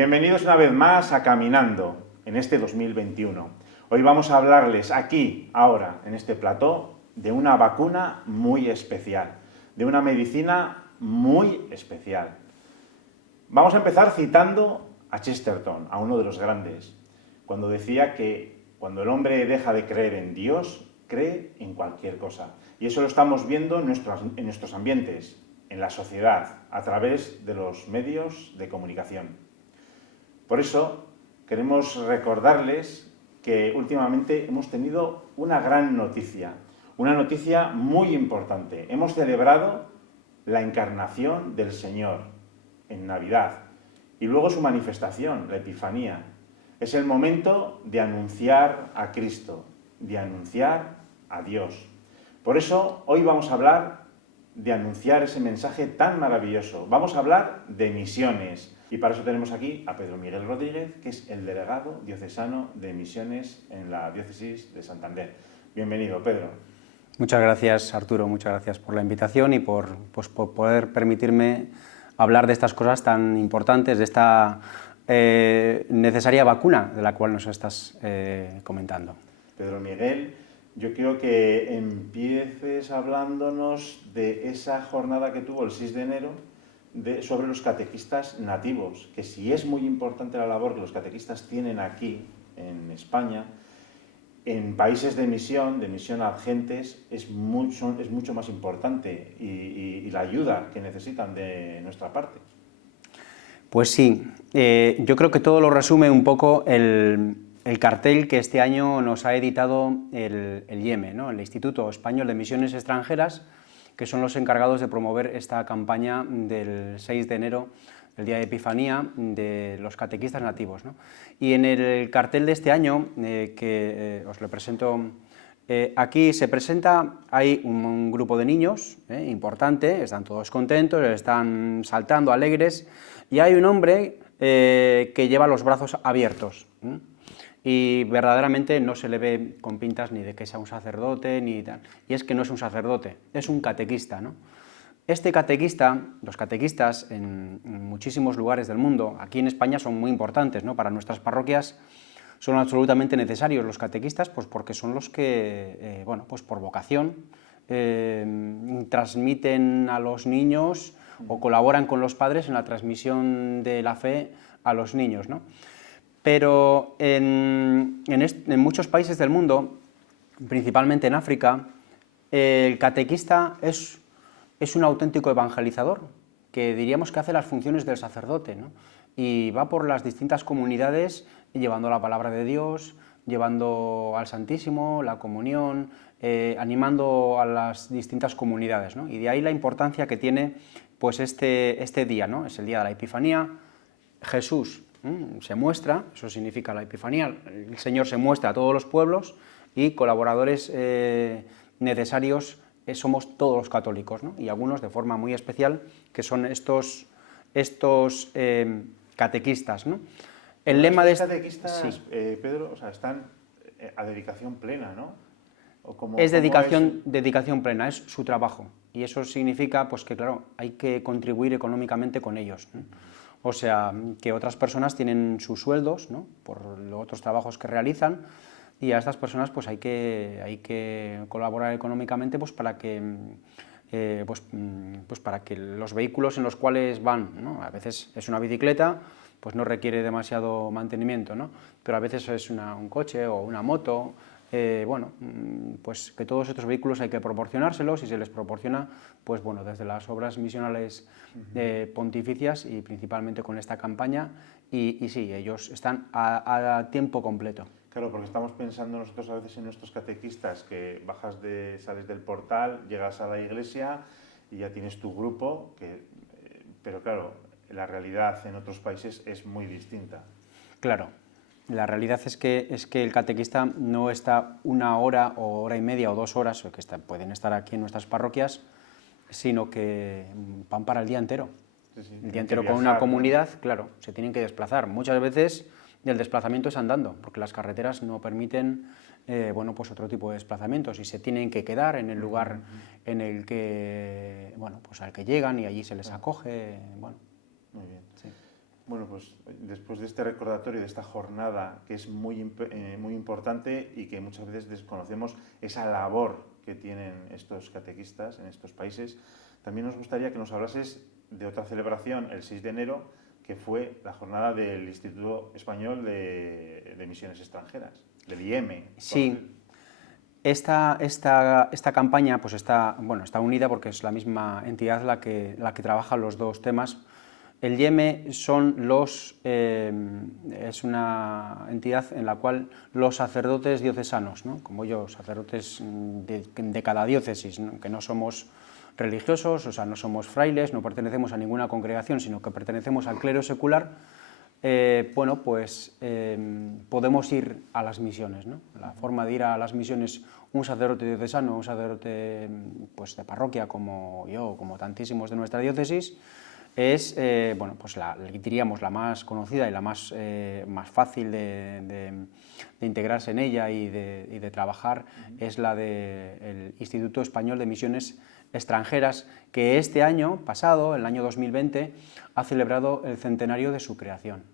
Bienvenidos una vez más a Caminando en este 2021. Hoy vamos a hablarles aquí, ahora, en este plató, de una vacuna muy especial, de una medicina muy especial. Vamos a empezar citando a Chesterton, a uno de los grandes, cuando decía que cuando el hombre deja de creer en Dios, cree en cualquier cosa. Y eso lo estamos viendo en nuestros ambientes, en la sociedad, a través de los medios de comunicación. Por eso queremos recordarles que últimamente hemos tenido una gran noticia, una noticia muy importante. Hemos celebrado la encarnación del Señor en Navidad y luego su manifestación, la Epifanía. Es el momento de anunciar a Cristo, de anunciar a Dios. Por eso hoy vamos a hablar de anunciar ese mensaje tan maravilloso. Vamos a hablar de misiones. Y para eso tenemos aquí a Pedro Miguel Rodríguez, que es el delegado diocesano de misiones en la diócesis de Santander. Bienvenido, Pedro. Muchas gracias, Arturo, muchas gracias por la invitación y por poder permitirme hablar de estas cosas tan importantes, de esta necesaria vacuna de la cual nos estás comentando. Pedro Miguel, yo quiero que empieces hablándonos de esa jornada que tuvo el 6 de enero sobre los catequistas nativos, que si es muy importante la labor que los catequistas tienen aquí, en España, en países de misión ad gentes, es mucho más importante y la ayuda que necesitan de nuestra parte. Pues sí, yo creo que todo lo resume un poco el cartel que este año nos ha editado el IEME, ¿no? El Instituto Español de Misiones Extranjeras, que son los encargados de promover esta campaña del 6 de enero, el día de Epifanía, de los catequistas nativos, ¿no? Y en el cartel de este año, que os lo presento aquí, se presenta, hay un grupo de niños importante, están todos contentos, están saltando alegres, y hay un hombre que lleva los brazos abiertos, y verdaderamente no se le ve con pintas ni de que sea un sacerdote, ni tal. Y es que no es un sacerdote, es un catequista, ¿no? Este catequista, los catequistas en muchísimos lugares del mundo, aquí en España son muy importantes, ¿no? Para nuestras parroquias son absolutamente necesarios los catequistas, pues porque son los que, bueno, pues por vocación, transmiten a los niños o colaboran con los padres en la transmisión de la fe a los niños, ¿no? Pero en muchos países del mundo, principalmente en África, el catequista es un auténtico evangelizador, que diríamos que hace las funciones del sacerdote, ¿no? Y va por las distintas comunidades llevando la palabra de Dios, llevando al Santísimo, la comunión, animando a las distintas comunidades, ¿no? Y de ahí la importancia que tiene pues este día, ¿no? Es el día de la Epifanía. Jesús se muestra, eso significa la Epifanía, el Señor se muestra a todos los pueblos y colaboradores necesarios somos todos los católicos, ¿no? Y algunos de forma muy especial, que son estos catequistas, ¿no? El lema de catequistas, sí. Pedro, o sea, están a dedicación plena, ¿no? Es dedicación plena, es su trabajo, y eso significa pues que, claro, hay que contribuir económicamente con ellos, ¿no? O sea, que otras personas tienen sus sueldos, ¿no? Por los otros trabajos que realizan, y a estas personas pues hay que colaborar económicamente pues para que para que los vehículos en los cuales van, ¿no? A veces es una bicicleta, pues no requiere demasiado mantenimiento, ¿no? Pero a veces es un coche o una moto. Bueno, pues que todos estos vehículos hay que proporcionárselos, y se les proporciona, pues bueno, desde las obras misionales pontificias y principalmente con esta campaña, y sí, ellos están a tiempo completo. Claro, porque estamos pensando nosotros a veces en nuestros catequistas, que sales del portal, llegas a la iglesia y ya tienes tu grupo, pero claro, la realidad en otros países es muy distinta. Claro. La realidad es que el catequista no está una hora o hora y media o 2 horas, o que pueden estar aquí en nuestras parroquias, sino que van para el día entero. Sí, el día entero con una comunidad, ¿no? Claro, se tienen que desplazar. Muchas veces el desplazamiento es andando, porque las carreteras no permiten bueno, pues otro tipo de desplazamientos, y se tienen que quedar en el lugar en el que, bueno, pues al que llegan, y allí se les acoge. Bueno. Muy bien. Sí. Bueno, pues después de este recordatorio, de esta jornada que es muy importante y que muchas veces desconocemos esa labor que tienen estos catequistas en estos países, también nos gustaría que nos hablases de otra celebración el 6 de enero, que fue la jornada del Instituto Español de Misiones Extranjeras, del IEM. Sí. Esta campaña pues está unida porque es la misma entidad la que trabaja los dos temas. El IEM es una entidad en la cual los sacerdotes diocesanos, ¿no?, como yo, sacerdotes de cada diócesis, ¿no?, que no somos religiosos, o sea, no somos frailes, no pertenecemos a ninguna congregación, sino que pertenecemos al clero secular, podemos ir a las misiones, ¿no? La forma de ir a las misiones, un sacerdote diocesano, un sacerdote pues, de parroquia como yo, como tantísimos de nuestra diócesis, es diríamos la más conocida y la más fácil de integrarse en ella y de trabajar, es la del Instituto Español de Misiones Extranjeras, que este año pasado, el año 2020, ha celebrado el centenario de su creación.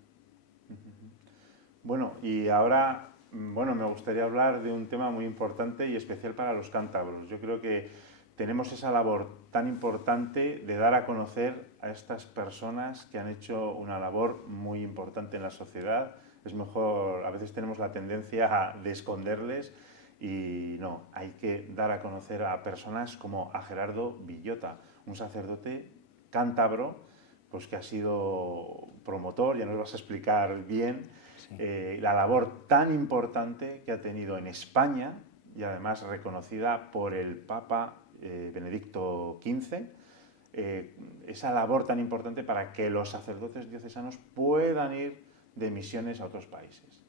Bueno, y ahora me gustaría hablar de un tema muy importante y especial para los cántabros. Yo creo que tenemos esa labor tan importante de dar a conocer a estas personas que han hecho una labor muy importante en la sociedad. Es mejor, a veces tenemos la tendencia de esconderles y no, hay que dar a conocer a personas como a Gerardo Villota, un sacerdote cántabro, pues que ha sido promotor, ya nos vas a explicar bien, sí, la labor tan importante que ha tenido en España y además reconocida por el Papa Benedicto XV, esa labor tan importante para que los sacerdotes diocesanos puedan ir de misiones a otros países.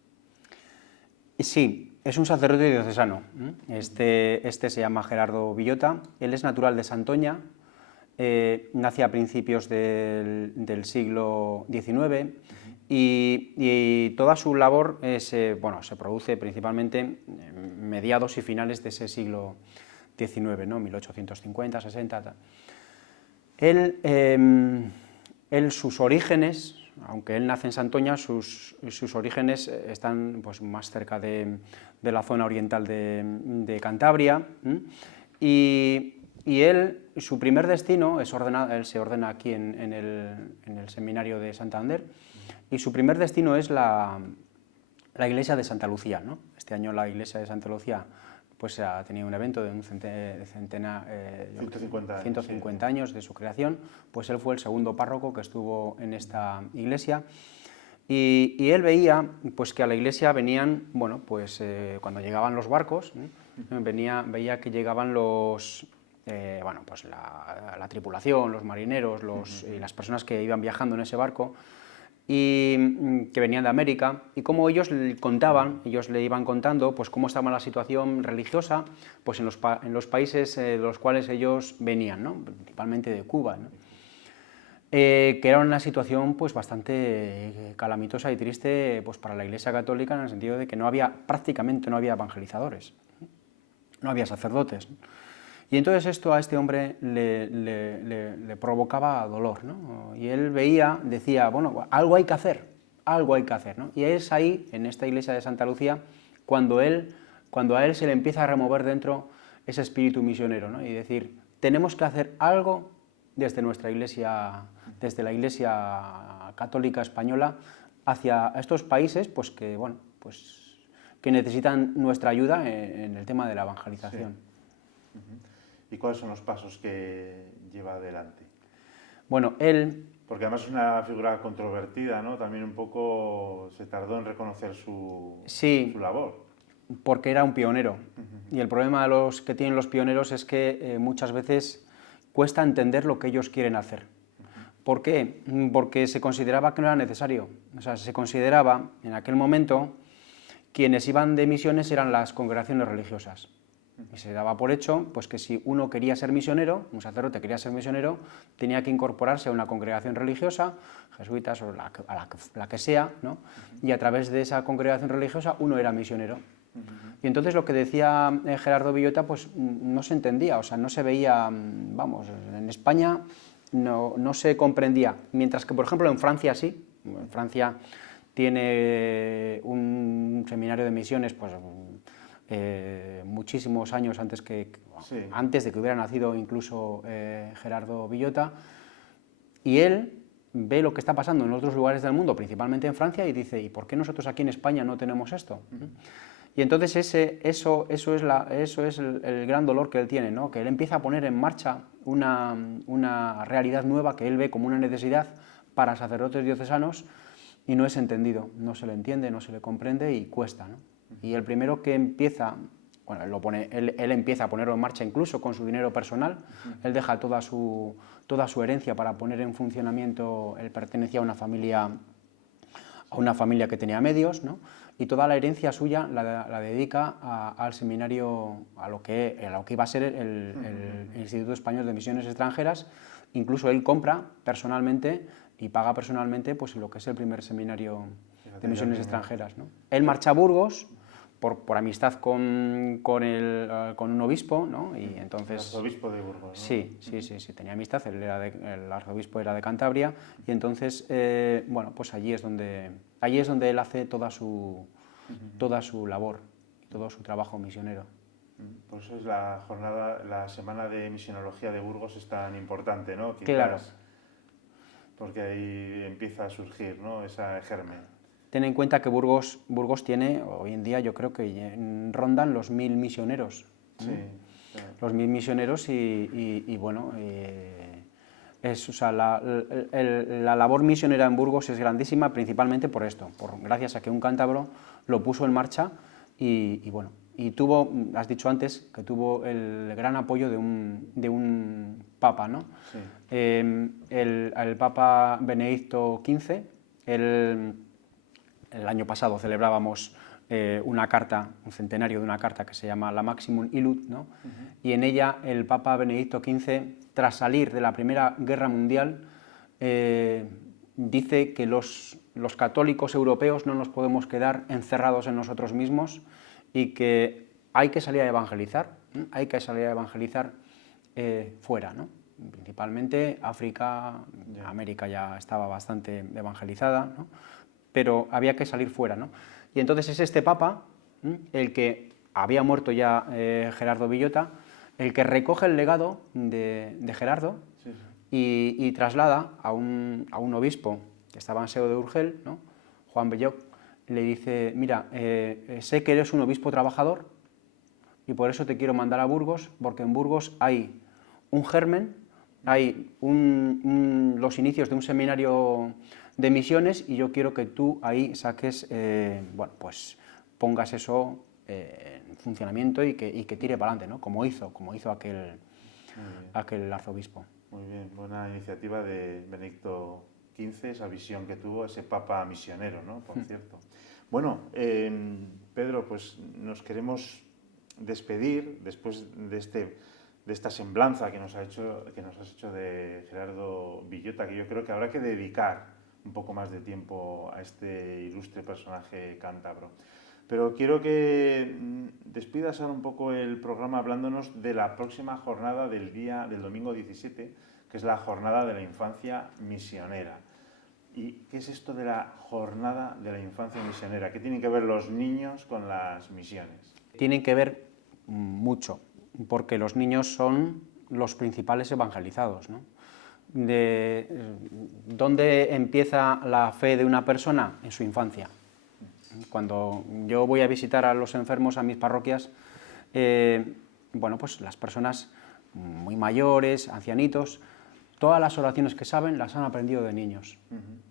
Sí, es un sacerdote diocesano. Este se llama Gerardo Villota, él es natural de Santoña, nace a principios del siglo XIX y toda su labor se produce principalmente en mediados y finales de ese siglo XIX, ¿no? 1850, 60. Tal. Sus orígenes, aunque él nace en Santoña, sus orígenes están pues, más cerca de la zona oriental de Cantabria, y él, su primer destino, él se ordena aquí en el seminario de Santander, y su primer destino es la iglesia de Santa Lucía, ¿no? Este año la iglesia de Santa Lucía pues ha tenido un evento de 150 años de su creación, pues él fue el segundo párroco que estuvo en esta iglesia, y él veía pues, que a la iglesia venían, cuando llegaban los barcos, veía que llegaban la tripulación, los marineros, y las personas que iban viajando en ese barco, y que venían de América, y cómo ellos le iban contando pues, cómo estaba la situación religiosa pues, en los países de los cuales ellos venían, ¿no? Principalmente de Cuba, ¿no? Que era una situación pues, bastante calamitosa y triste pues, para la Iglesia Católica, en el sentido de que prácticamente no había evangelizadores, no había sacerdotes, ¿no? Y entonces esto a este hombre le provocaba dolor, ¿no? Y él decía, algo hay que hacer, ¿no? Y es ahí, en esta iglesia de Santa Lucía, cuando a él se le empieza a remover dentro ese espíritu misionero, ¿no? Y decir, tenemos que hacer algo desde nuestra iglesia, desde la Iglesia Católica Española, hacia estos países pues, que necesitan nuestra ayuda en el tema de la evangelización. Sí. ¿Y cuáles son los pasos que lleva adelante? Bueno, él... Porque además es una figura controvertida, ¿no? También un poco se tardó en reconocer su labor. Porque era un pionero. Y el problema que tienen los pioneros es que muchas veces cuesta entender lo que ellos quieren hacer. ¿Por qué? Porque se consideraba que no era necesario. O sea, se consideraba, en aquel momento, quienes iban de misiones eran las congregaciones religiosas. Y se daba por hecho pues, que si uno quería ser misionero, un sacerdote quería ser misionero, tenía que incorporarse a una congregación religiosa, jesuitas o la que sea, ¿no? Y a través de esa congregación religiosa uno era misionero. Y entonces lo que decía Gerardo Villota pues, no se entendía, o sea, no se veía, en España no se comprendía, mientras que, por ejemplo, en Francia sí. Francia tiene un seminario de misiones pues, muchísimos años antes, antes de que hubiera nacido incluso Gerardo Villota, y él ve lo que está pasando en otros lugares del mundo, principalmente en Francia, y dice, ¿y por qué nosotros aquí en España no tenemos esto? Y entonces eso es el gran dolor que él tiene, ¿no? Que él empieza a poner en marcha una realidad nueva que él ve como una necesidad para sacerdotes diocesanos y no es entendido, no se le entiende, no se le comprende y cuesta, ¿no? Y el primero que empieza, bueno, él empieza a ponerlo en marcha incluso con su dinero personal, él deja toda su herencia para poner en funcionamiento, él pertenecía a una familia que tenía medios, ¿no? Y toda la herencia suya la dedica al seminario, a lo que iba a ser el Instituto Español de Misiones Extranjeras. Incluso él compra personalmente y paga personalmente pues, lo que es el primer seminario de misiones extranjeras, ¿no? Él marcha a Burgos por amistad con un obispo, ¿no? Y entonces, el arzobispo de Burgos, ¿no? Sí, tenía amistad, el arzobispo era de Cantabria, y entonces, bueno, pues allí es donde él hace toda su labor, todo su trabajo misionero. Por eso es la semana de misionología de Burgos es tan importante, ¿no? Quizás, claro. Porque ahí empieza a surgir, ¿no? Esa germen. Ten en cuenta que Burgos tiene, hoy en día yo creo que rondan los 1000 misioneros. Sí, claro. Los 1000 misioneros y bueno, o sea, la labor misionera en Burgos es grandísima principalmente por esto, gracias a que un cántabro lo puso en marcha y bueno, y tuvo, has dicho antes, que tuvo el gran apoyo de un papa, ¿no? Sí. El papa Benedicto XV, el año pasado celebrábamos un centenario de una carta que se llama la Maximum Illud, ¿no? Y en ella el Papa Benedicto XV, tras salir de la Primera Guerra Mundial, dice que los católicos europeos no nos podemos quedar encerrados en nosotros mismos y que hay que salir a evangelizar, fuera, ¿no? Principalmente África, América ya estaba bastante evangelizada, ¿no? Pero había que salir fuera, ¿no? Y entonces es este papa, el que había muerto ya Gerardo Villota, el que recoge el legado de Gerardo y traslada a un obispo que estaba en Seo de Urgel, ¿no? Juan Belloc, le dice, mira, sé que eres un obispo trabajador y por eso te quiero mandar a Burgos, porque en Burgos hay un germen, hay los inicios de un seminario de misiones y yo quiero que tú ahí saques, bueno, pues pongas eso en funcionamiento y que tire para adelante, ¿no? Como hizo aquel arzobispo. Muy bien, buena iniciativa de Benedicto XV, esa visión que tuvo ese papa misionero, ¿no? Por cierto. Bueno, Pedro, pues nos queremos despedir después de esta semblanza que nos has hecho de Gerardo Villota, que yo creo que habrá que dedicar un poco más de tiempo a este ilustre personaje cántabro. Pero quiero que despidas ahora un poco el programa hablándonos de la próxima jornada del domingo 17, que es la jornada de la infancia misionera. ¿Y qué es esto de la jornada de la infancia misionera? ¿Qué tienen que ver los niños con las misiones? Tienen que ver mucho, porque los niños son los principales evangelizados, ¿no? ¿Dónde empieza la fe de una persona? En su infancia. Cuando yo voy a visitar a los enfermos a mis parroquias, bueno, pues las personas muy mayores, ancianitos, todas las oraciones que saben las han aprendido de niños.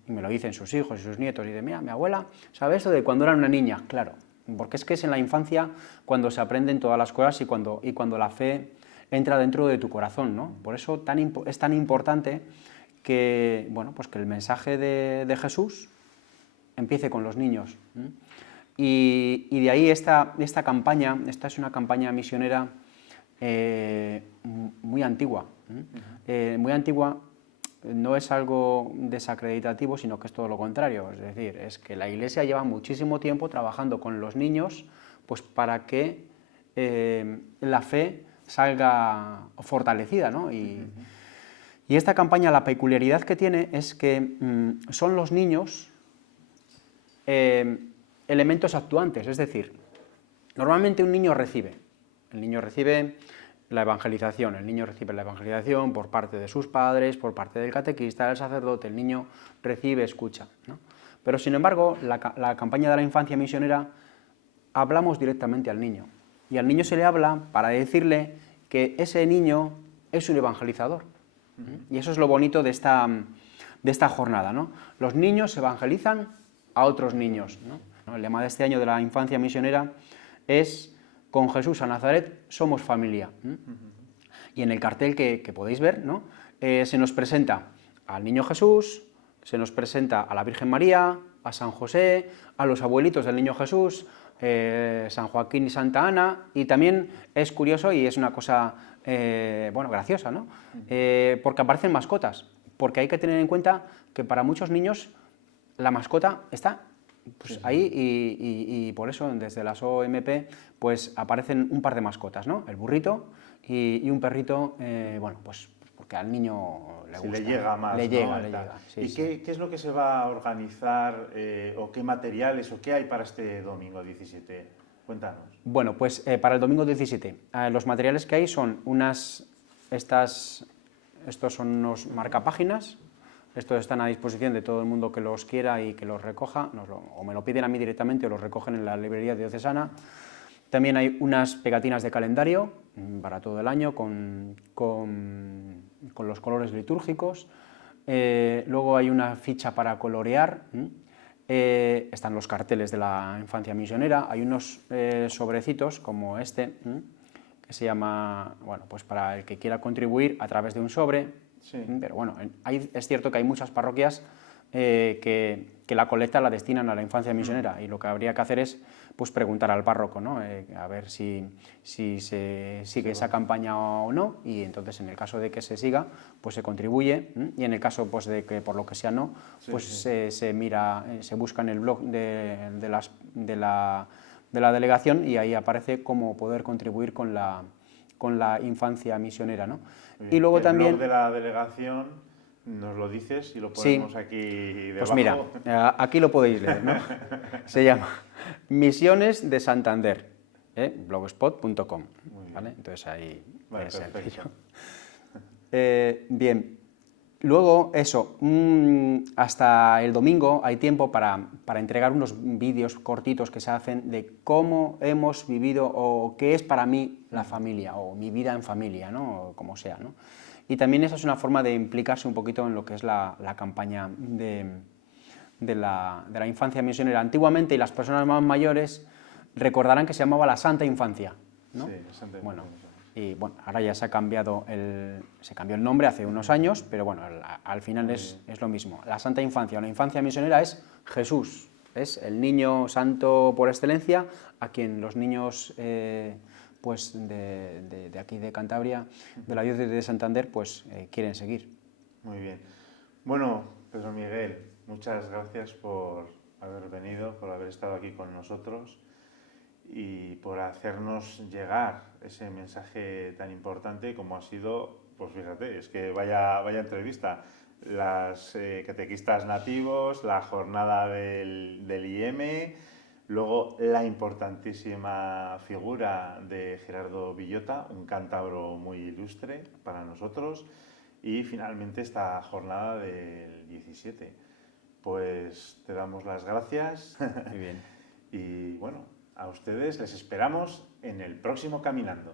Y me lo dicen sus hijos y sus nietos. Y dicen, mira, mi abuela sabe esto de cuando era una niña. Claro, porque es que es en la infancia cuando se aprenden todas las cosas y cuando la fe entra dentro de tu corazón, ¿no? Por eso es tan importante que, bueno, pues que el mensaje de Jesús empiece con los niños. Y de ahí esta campaña, esta es una campaña misionera muy antigua. Muy antigua no es algo desacreditativo, sino que es todo lo contrario. Es decir, es que la Iglesia lleva muchísimo tiempo trabajando con los niños pues para que la fe salga fortalecida, ¿no? Y Y esta campaña, la peculiaridad que tiene es que son los niños elementos actuantes, es decir, normalmente un niño recibe, el niño recibe la evangelización, por parte de sus padres, por parte del catequista, del sacerdote, el niño recibe, escucha, ¿no? Pero sin embargo, la campaña de la infancia misionera hablamos directamente al niño, y al niño se le habla para decirle que ese niño es un evangelizador. Y eso es lo bonito de esta jornada, ¿no? Los niños evangelizan a otros niños, ¿no? El lema de este año de la infancia misionera es: con Jesús a Nazaret somos familia. Y en el cartel que podéis ver, ¿no? Se nos presenta al niño Jesús, se nos presenta a la Virgen María, a San José, a los abuelitos del niño Jesús, San Joaquín y Santa Ana, y también es curioso y es una cosa bueno, graciosa, ¿no? Porque aparecen mascotas, porque hay que tener en cuenta que para muchos niños la mascota está pues, ahí y por eso desde las OMP pues aparecen un par de mascotas, ¿no? El burrito y un perrito, bueno, pues porque al niño le gusta. Si le llega más, le ¿no? llega. Sí, ¿Y sí. qué es lo que se va a organizar o qué materiales o qué hay para este domingo 17? Cuéntanos. Bueno, pues para el domingo 17, los materiales que hay son estos son unos marcapáginas. Estos están a disposición de todo el mundo que los quiera y que los recoja, o me lo piden a mí directamente o los recogen en la librería diocesana. También hay unas pegatinas de calendario para todo el año con los colores litúrgicos. Luego hay una ficha para colorear. Están los carteles de la infancia misionera. Hay unos sobrecitos como este, que se llama, bueno, pues para el que quiera contribuir a través de un sobre. Sí. Pero bueno, es cierto que hay muchas parroquias que la colecta la destinan a la infancia misionera, y lo que habría que hacer es pues, preguntar al párroco, ¿no? A ver si se sigue esa campaña o no, y entonces en el caso de que se siga, pues se contribuye, y en el caso pues, de que por lo que sea no, pues se mira, se busca en el blog de la delegación, y ahí aparece cómo poder contribuir con la infancia misionera, ¿no? Y luego también... El blog de la delegación, ¿nos lo dices y lo ponemos aquí debajo? Pues mira, aquí lo podéis leer, ¿no? Se llama Misiones de Santander, blogspot.com, ¿vale? Entonces ahí es sencillo. Bien, luego eso, hasta el domingo hay tiempo para entregar unos vídeos cortitos que se hacen de cómo hemos vivido o qué es para mí la familia o mi vida en familia, ¿no? O como sea, ¿no? Y también esa es una forma de implicarse un poquito en lo que es la campaña de la infancia misionera. Antiguamente, y las personas más mayores recordarán que se llamaba la Santa Infancia, ¿no? Sí, la Santa Infancia. Bueno, y bueno, ahora ya se cambió el nombre hace unos años, pero bueno, al final es lo mismo. La Santa Infancia o la infancia misionera es Jesús, es el niño santo por excelencia, a quien los niños pues de aquí de Cantabria, de la diócesis de Santander, pues quieren seguir. Muy bien. Bueno, Pedro Miguel, muchas gracias por haber venido, por haber estado aquí con nosotros y por hacernos llegar ese mensaje tan importante como ha sido, pues fíjate, es que vaya entrevista, las catequistas nativos, la jornada del IEM, luego la importantísima figura de Gerardo Villota, un cántabro muy ilustre para nosotros, y finalmente esta jornada del 17. Pues te damos las gracias. Muy bien. Y bueno, a ustedes les esperamos en el próximo Caminando.